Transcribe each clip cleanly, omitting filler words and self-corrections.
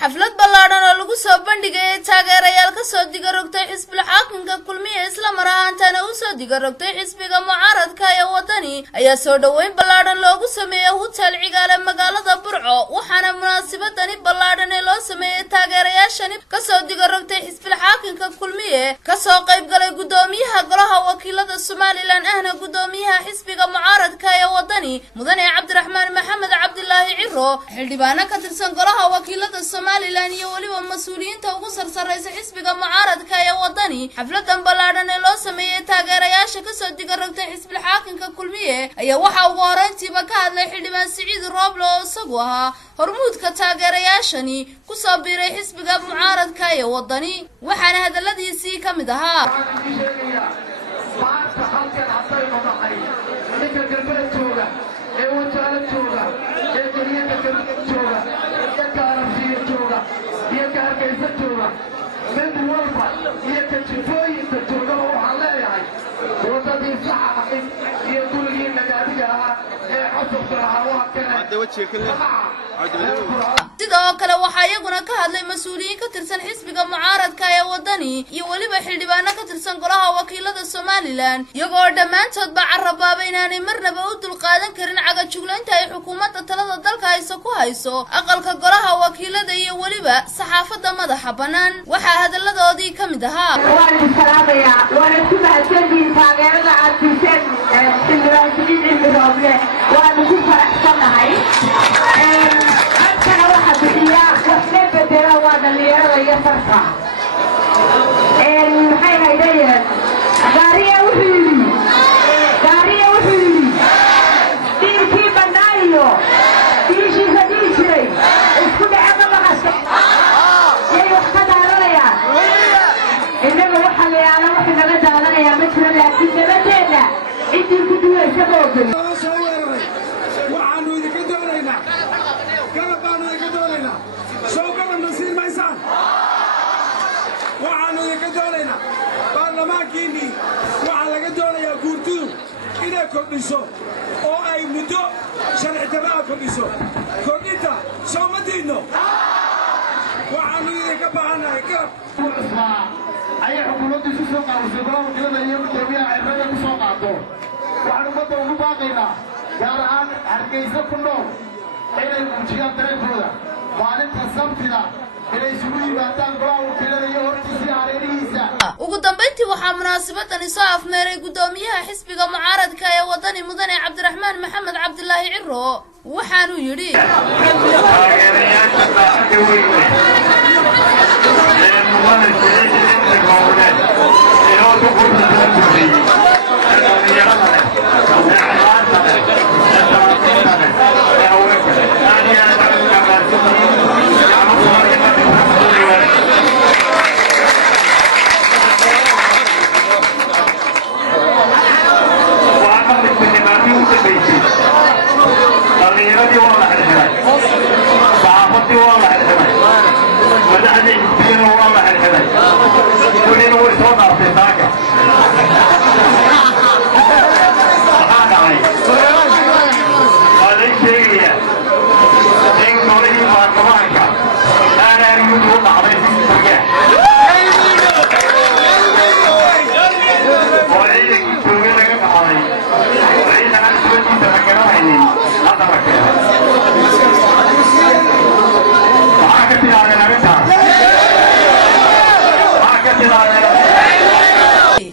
xaflad ballaaran oo lagu soo bandhigay taageerayaal ka soo digarogtay xisbiga xaakimka kulmiye isla maraantana u soo digarogtay xisbiga mucaaradka ee wadani ayaa soo dhaweyn ballaaran loogu sameeyay hotel cigaale magaalada Burco waxaana munaasabadani ballaaran ee loo sameeyay taageerayaashani ka soo digarogtay xisbiga xaakimka kulmiye ka soo qayb galay gudoomiyaha golaha wakiilada Soomaaliland ahna gudoomiyaha xisbiga mucaaradka ee wadani mudane Cabdiraxmaan Maxamed Cabdilaahi Ciro xildhibaano ka tirsan golaha wakiilada Soomaaliland iyo waliba mas'uuliyiinta ugu sarsareysa xisbiga mucaaradka ee wadani xafladan ballaaran ee loo sameeyay taageerayaasha ka soo digarogtay xisbiga xaakimka kulmiye ayaa waxa ugu horeyntiiba ka hadlay xildhibaan Siciid Roble oo isagu ahaa hormuudka taageerayaashani ku soo biiray xisbiga mucaaradka ee wadani waxaana hadaladiisii ka mid ahaa sidoo kale waxa iyaguna ka hadlay mas'uuliyiin ka tirsan xisbiga mucaaradka ee wadani iyo waliba xildhibaano ka tirsan golaha wakiilada Soomaaliland iyagoo dhamaantood ba carrabaabay inaanay marnaba u dulqaadan karin cagajuglaynta ay xukuumadda talada dalka ku hayso aqalka golaha wakiilada iyo waliba saxaafadda madaxa banaan waxa hadaladoodii ka mid ahaa waana ku mahadsantihiin taageerada aad siiseen xildhibaan Siciid Roble waanu ku faraxsanahay halkana waxa bixiya wax la bedela waa dhalinyarada iyo farta maxay haydayeen gaariya wuxuu yidhi diilkii banaayo diishiisa dhihi jiray isku dhace ma maqasho yay wax ka daadanayaan innaga waxa la yaala waxay naga daadanayaa ma jiro laakiin nabadeena intii ku duwaysa ma ogoli waxaanu idinka doonaynaa garab baanu idinka doonaynaa soo garabna siin maysaan waxaanu idinka doonaynaa baarlamaankiinnii waxaa laga doonayaa guurtidu inay kordhiso oo ay muddo sharci darraa kordhiso kordhinta soo ma diidno waxaanu idinka baahannahay garab ayay xukuumaddu isu soo qaadisay golaha wakiilada iyo gudoomiyaha cirrada ku soo qaado waxaan ummadda ugu baaqaynaa gaar ahaan hargeysa ku nool inay muujiyaan dareenkooda maalinta sabtida inay isugu yimaadaan golaha wakiilada iyo hortiisii hareerihiisa ugu dambeyntii waxaa munaasabadani soo afmeeray gudoomiyaha xisbiga mucaaradka ee wadani mudane Cabdiraxmaan Maxamed Cabdilaahi Ciro waxaanu yidhi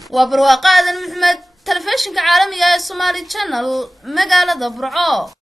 وبرواقة محمد تلفزيون عالمي Somali Channel مقالة Burco